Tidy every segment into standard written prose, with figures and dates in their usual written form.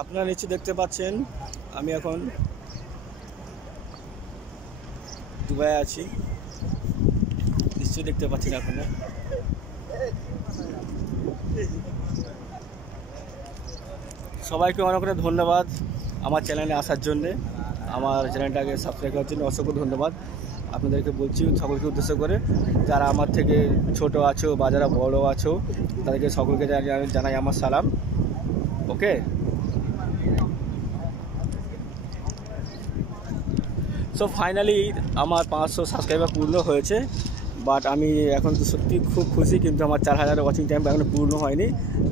আপনারা নিচে দেখতে পাচ্ছেন আমি এখন দুবাই আছি, নিশ্চয়ই দেখতে পাচ্ছেন আপনারা। সবাইকে অনেক অনেক ধন্যবাদ আমার চ্যানেলে আসার জন্যে, আমার চ্যানেলটাকে সাবস্ক্রাইব করার জন্য অসংখ্য ধন্যবাদ আপনাদেরকে বলছি সকলকে উদ্দেশ্য করে। যারা আমার থেকে ছোট আছো বা যারা বড় আছো তাদেরকে সকলকে জানাই আমার সালাম। ওকে, সো ফাইনালি আমার 500 সাবস্ক্রাইবার পূর্ণ হয়েছে, বাট আমি এখন তো সত্যি খুব খুশি, কিন্তু আমার 4000 ওয়াচিং টাইম এখনও পূর্ণ হয়নি,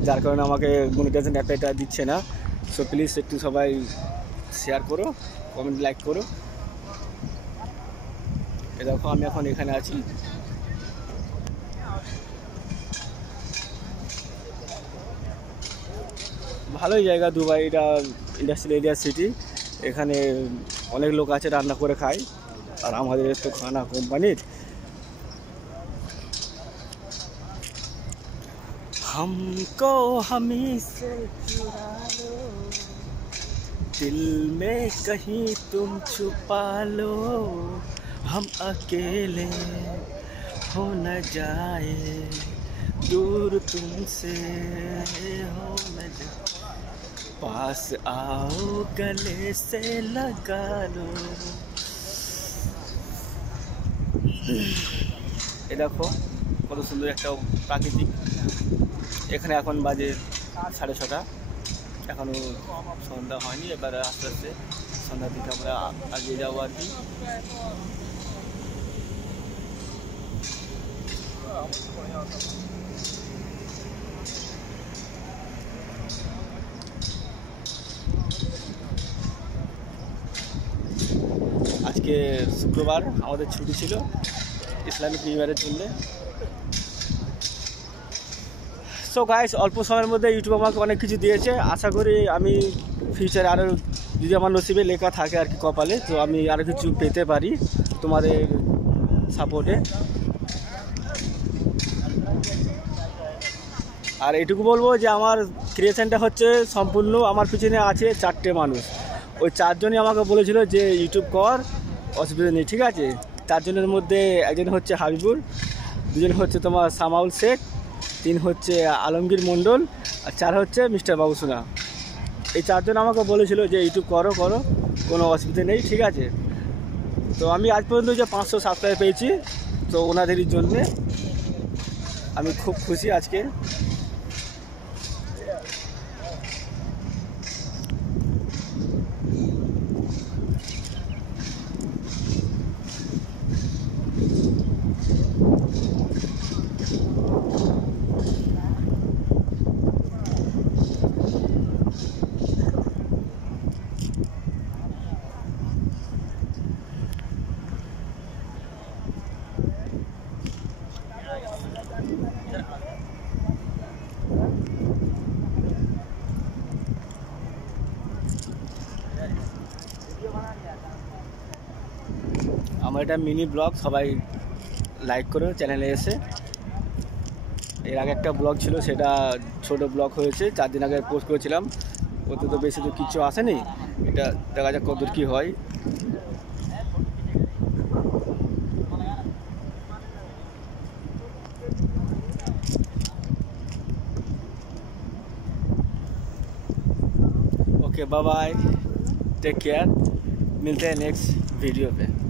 যার কারণে আমাকে মনিটাইজেশন অ্যাপ্লাইটা দিচ্ছে না। সো প্লিজ একটু সবাই শেয়ার করো, কমেন্ট, লাইক করো। এ দেখো আমি এখন এখানে আছি। ভালোই জায়গা দুবাই, এটা ইন্ডাস্ট্রিয়াল এরিয়া সিটি, এখানে অনেক লোক আছে রান্না করে খায়, আর আমাদের তো খানা কোম্পানির। हमको हमी से चुरा लो, दिल में कहीं तुम छुपा लो, हम अकेले हो न जाए, दूर तुमसे हो न जाए, पास आओ गले से लगा लो। এ দেখো কত সুন্দর একটা প্রাকৃতিক। এখানে এখন বাজে 6:30, এখনও সন্ধ্যা হয়নি, এবার আস্তে আস্তে সন্ধ্যার দিকে আমরা এগিয়ে যাবো আর কি। আজকে শুক্রবার, আমাদের ছুটি ছিল ইসলামিক নিউ ইয়ারের জন্যে। সো গাইস, অল্প সময়ের মধ্যে ইউটিউব আমাকে অনেক কিছু দিয়েছে, আশা করি আমি ফিউচারে আরও, যদি আমার নসিবে লেখা থাকে আর কি কপালে, তো আমি আরও কিছু পেতে পারি তোমাদের সাপোর্টে। আর এটুকু বলবো যে আমার ক্রিয়েশনটা হচ্ছে সম্পূর্ণ, আমার পিছনে আছে 4টে মানুষ, ওই 4 জনই আমাকে বলেছিল যে ইউটিউব কর, অসুবিধা নেই, ঠিক আছে। 4 জনের মধ্যে একজন হচ্ছে হাবিবুর, 2 জন হচ্ছে তোমার সামাউল শেখ, 3 হচ্ছে আলমগীর মণ্ডল, আর 4 হচ্ছে মিস্টার বাবুসোনা। এই 4 জন আমাকে বলেছিল যে ইউটিউব করো, কোনো অসুবিধা নেই, ঠিক আছে। তো আমি আজ পর্যন্ত যে 500 সাবস্ক্রাইব পেয়েছি, তো ওনাদেরই জন্যে আমি খুব খুশি আজকে। আমার এটা মিনি ব্লগ, সবাই লাইক করো চ্যানেলে এসে। এর আগে একটা ব্লগ ছিল, সেটা ছোট ব্লগ হয়েছে, 4 দিন আগে পোস্ট করেছিলাম, ওতে তো বেশি তো কিছু আসেনি, এটা দেখা যাক কতদূর কী হয়। Okay, bye bye, take care, मिलते हैं नेक्स्ट वीडियो पे।